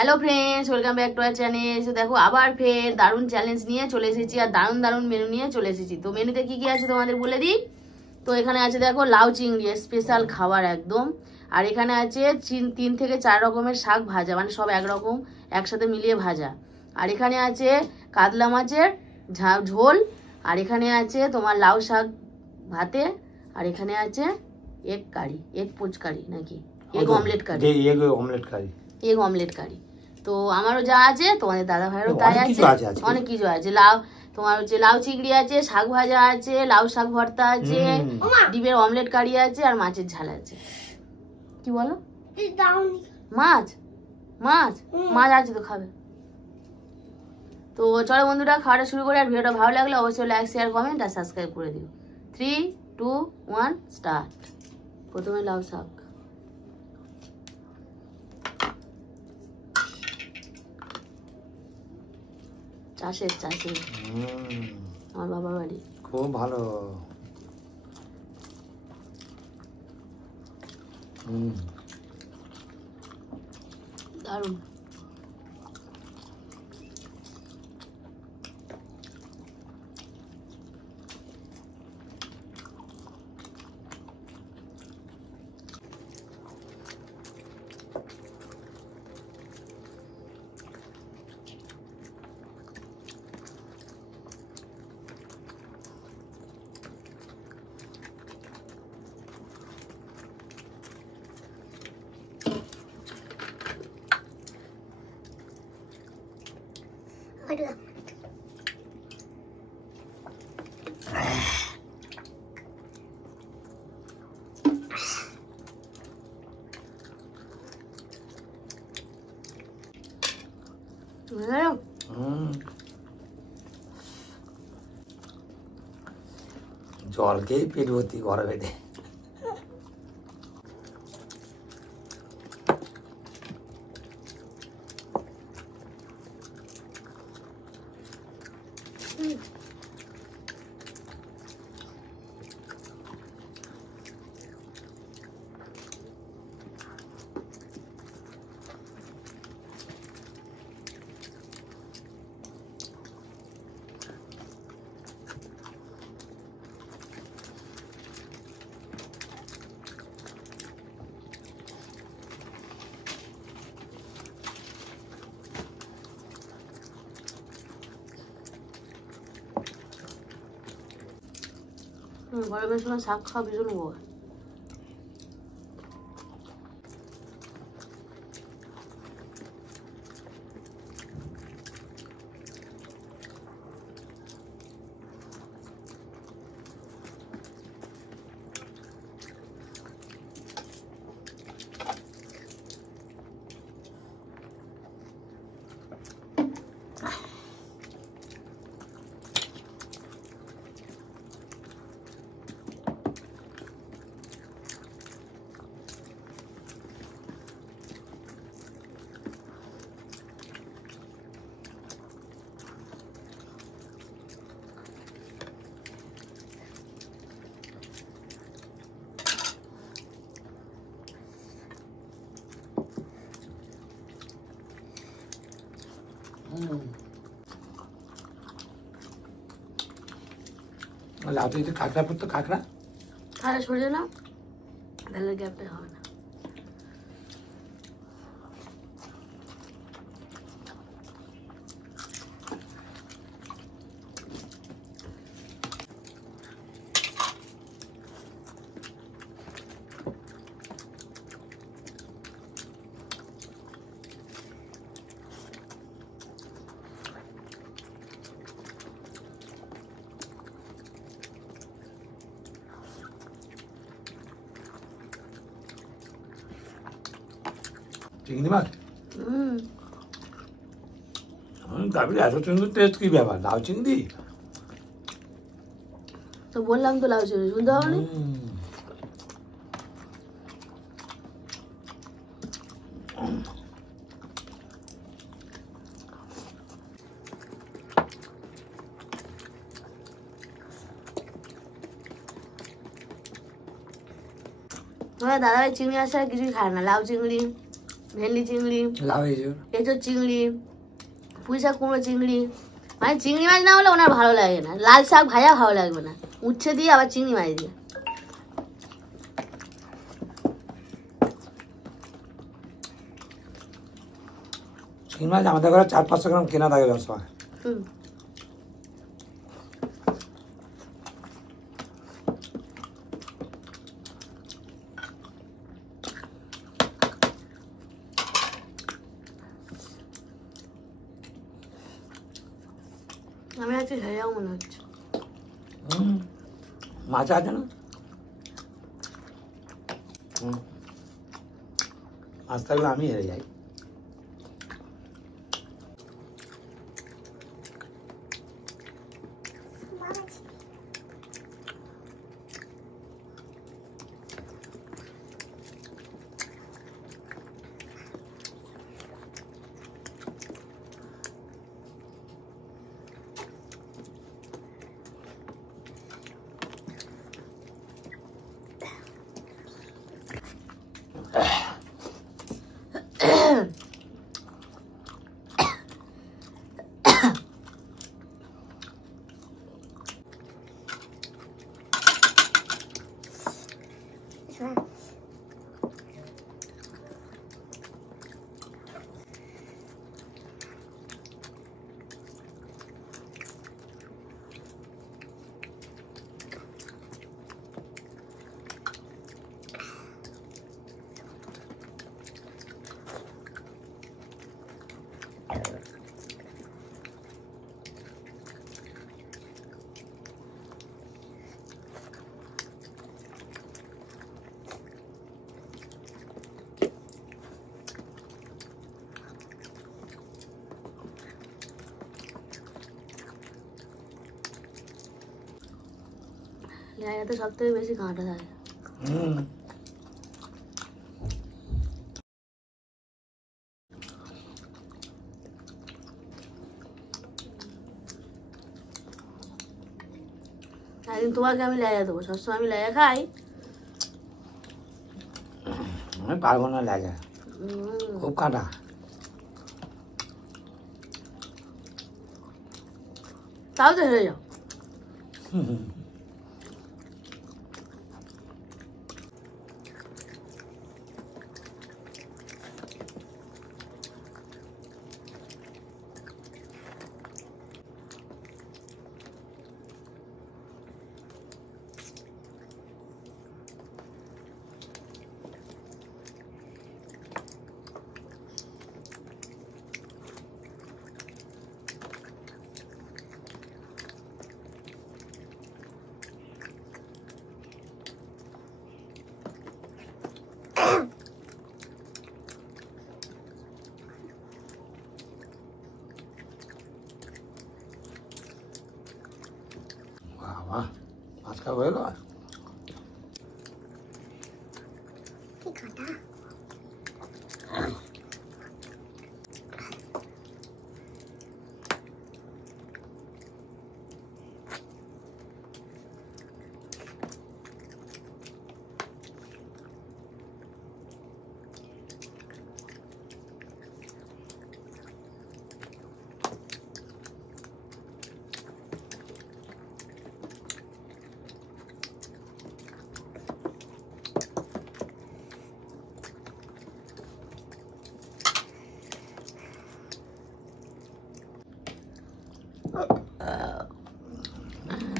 Hello friends, welcome back to our channel. তো দেখো আবার ফের দারুণ চ্যালেঞ্জ নিয়ে চলে এসেছি আর দারুণ দারুণ মেনু নিয়ে চলে এসেছি। তো মেনুতে কি কি আছে তোমাদের বলে দিই। তো এখানে আছে দেখো লাউ চিংড়ি স্পেশাল খাবার একদম। আর এখানে আছে 3 থেকে 4 রকমের শাক ভাজা, মানে সব একরকম একসাথে মিলিয়ে ভাজা। আর এখানে আছে কাতলা মাছের ঝোল। আর এখানে আছে তোমার লাউ শাক ভাতে। আর এখানে আছে egg curry, egg poach curry নাকি egg omelette curry, egg omelette curry. তো আমারও যা আছে তোমাদের দাদা ভাইয়েরও তাই আছে, অনেক কিছু আছে। লাউ তোমার হচ্ছে লাউ চিংড়ি আছে, শাক ভাজা আছে, লাউ শাক ভর্তা আছে, ডিমের অমলেট কারি আছে, আর মাছের ঝাল আছে। কি বলো? মাছ মাছ মাছ আছে তো খাবে। তো চলো বন্ধুরা খাওয়াটা শুরু করে। আর ভিডিওটা ভালো লাগলে অবশ্যই লাইক শেয়ার কমেন্ট আর সাবস্ক্রাইব করে দিও। 3, 2, 1 স্টার্ট। প্রথমে লাউ শাক। চাষের আমার বাবার বাড়ি। খুব ভালো। দারুণ। জলকেই পেট ভর্তি করা বেটে। গরমের সময় শাক খাওয়া ভীষণ উপকার। লাউ থেকে কাঁকড়া পড়তো, কাঁকড়া তাহলে সরে না, তাহলে গ্যাপটা হবে না। চিংড়ি মাছ। তারপরে এত সুন্দর টেস্ট, কি ব্যাপার? লাউ চিংড়ি তো বললাম তো লাউ চিংড়ি, শুনতে হবে না? দাদা ভাই চিংড়ি মাছ আর কিছুই খায় না, লাউ চিংড়ি ভেন্ডি চিংড়ি, লাউ এঁচোড়, এঁচোড় চিংড়ি, পুঁই শাক কুমড়ো চিংড়ি। মানে চিংড়ি মাছ না হলে ওনার ভালো লাগে না, লাল শাক ভাজা ভালো লাগবে না, উচ্ছে দিয়ে আবার চিংড়ি মাছ দিয়ে। চিংড়ি মাছ আমাদের ঘরে 400-500 গ্রাম কেনা থাকে সবসময়। হুম। আমি আজকে হেরে যাবো মনে হচ্ছে। মাছ আছে না? মাছ থাকলে আমি হেরে যাই। লেয়াতে সব থেকে বেশি কাঁটা থাকে। একদিন তোমাকে আমি লেয়া দেবো, সবসময় আমি লেয়া খাই। আমি পারবো না লেয়া, খুব কাঁটা। তাও তো হেরে যাও। বাবা, মাছ খাওয়া হয়ে গেল? কি কাঁটা?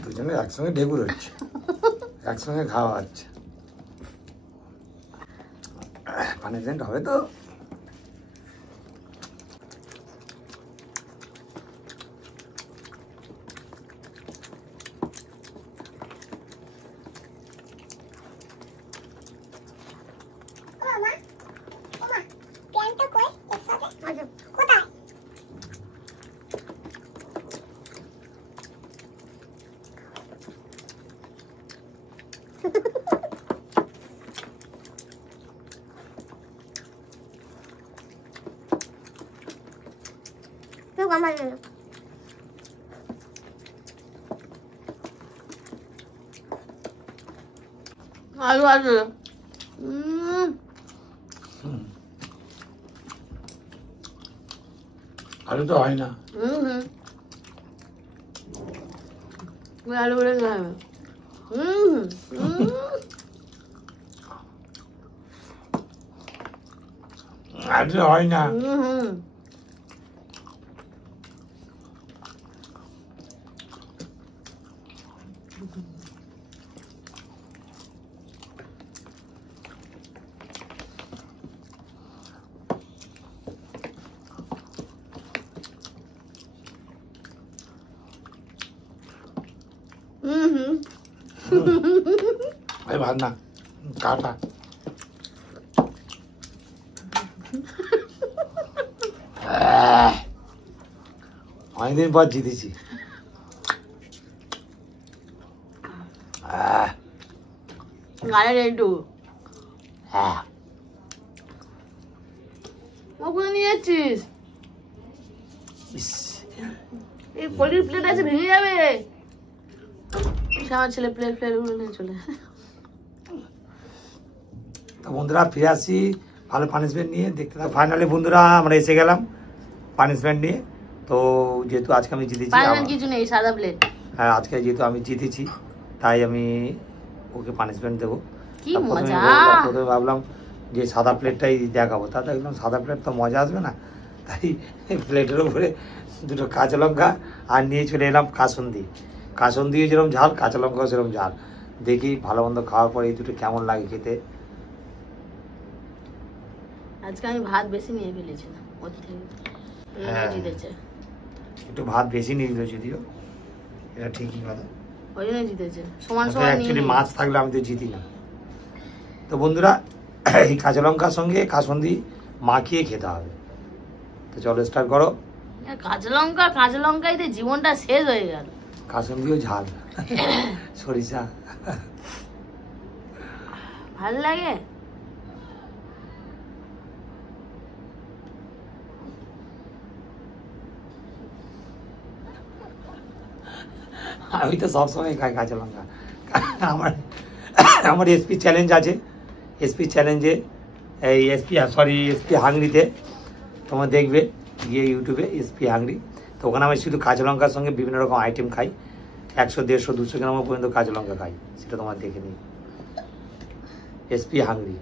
দুজনে একসঙ্গে ঢেকুর হচ্ছে, একসঙ্গে খাওয়া হচ্ছে। পানিশমেন্ট হবে তো? আলু আছে। আলু তো হয় না। আলু বলে খাবে। আলু তো হয় না। ভাই ভাত না কাটা। অনেকদিন পর জিতেছি। গাড়ি একটু ওখানে নিয়ে যাচ্ছিস? এই পলির প্লেট আছে, ভেঙে যাবে। আমার ছেলে প্লেট গুলো নিয়ে চলে। তো বন্ধুরা ফিরে আসি ভালো পানিশমেন্ট নিয়ে, দেখতে থাক। ফাইনালি বন্ধুরা আমরা এসে গেলাম পানিশমেন্ট নিয়ে। তো যেহেতু আজকে আমি জিতেছি, কিছু নেই, সাদা প্লেট। হ্যাঁ আজকে যেহেতু আমি জিতেছি তাই আমি ওকে পানিশমেন্ট দেবো। কি মজা! প্রথমে ভাবলাম যে সাদা প্লেটটাই দেখাবো, তা দেখলাম সাদা প্লেট তো মজা আসবে না, তাই প্লেটের উপরে দুটো কাঁচা লঙ্কা আর নিয়ে চলে এলাম কাসুন্দি। কাসুন্দিও যেরকম ঝাল, কাঁচা লঙ্কাও সেরকম ঝাল। দেখি ভালো মন্দ খাওয়ার পরে এই দুটো কেমন লাগে খেতে। আজকে আমি ভাত বেশি নিয়ে ফেলেছিলাম ওর থেকে। জিতেছে একটু ভাত বেশি নিয়ে দিল, যদিও এটা ঠিকই কথা, ওই জন্য জিতেছে। সমান সমান অ্যাকচুয়ালি মাছ থাকলে আমি তো জিতি না। তো বন্ধুরা এই কাঁচা লঙ্কার সঙ্গে কাসুন্দি মাখিয়ে খেতে হবে। তো চলো স্টার্ট করো। কাঁচা লঙ্কাইতে জীবনটা শেষ হয়ে গেল। কাসুন্দিও ঝাল, সরিষা ভাল লাগে। আমি তো সবসময় খাই কাঁচা লঙ্কা। আমার এসপি চ্যালেঞ্জ আছে, এসপি চ্যালেঞ্জে এই এসপি হাংরিতে তোমার দেখবে গিয়ে ইউটিউবে এসপি হাংরি। তো ওখানে আমি শুধু কাঁচা লঙ্কার সঙ্গে বিভিন্ন রকম আইটেম খাই, 100, 150, 200 গ্রাম পর্যন্ত কাঁচা লঙ্কা খাই, সেটা তোমার দেখে নিই। এসপি হাংরি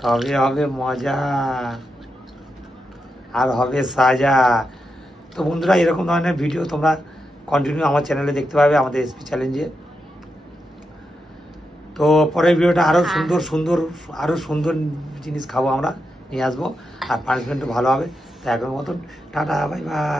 তবে হবে মজা আর হবে সাজা। তো বন্ধুরা এরকম ধরনের ভিডিও তোমরা কন্টিনিউ আমার চ্যানেলে দেখতে পাবে, আমাদের এসপি চ্যালেঞ্জে। তো পরের ভিডিওটা আরো সুন্দর জিনিস খাবো, আমরা নিয়ে আসবো, আর পানিশমেন্টও ভালো হবে। তো এখন মতন টাটা, বাই বাই।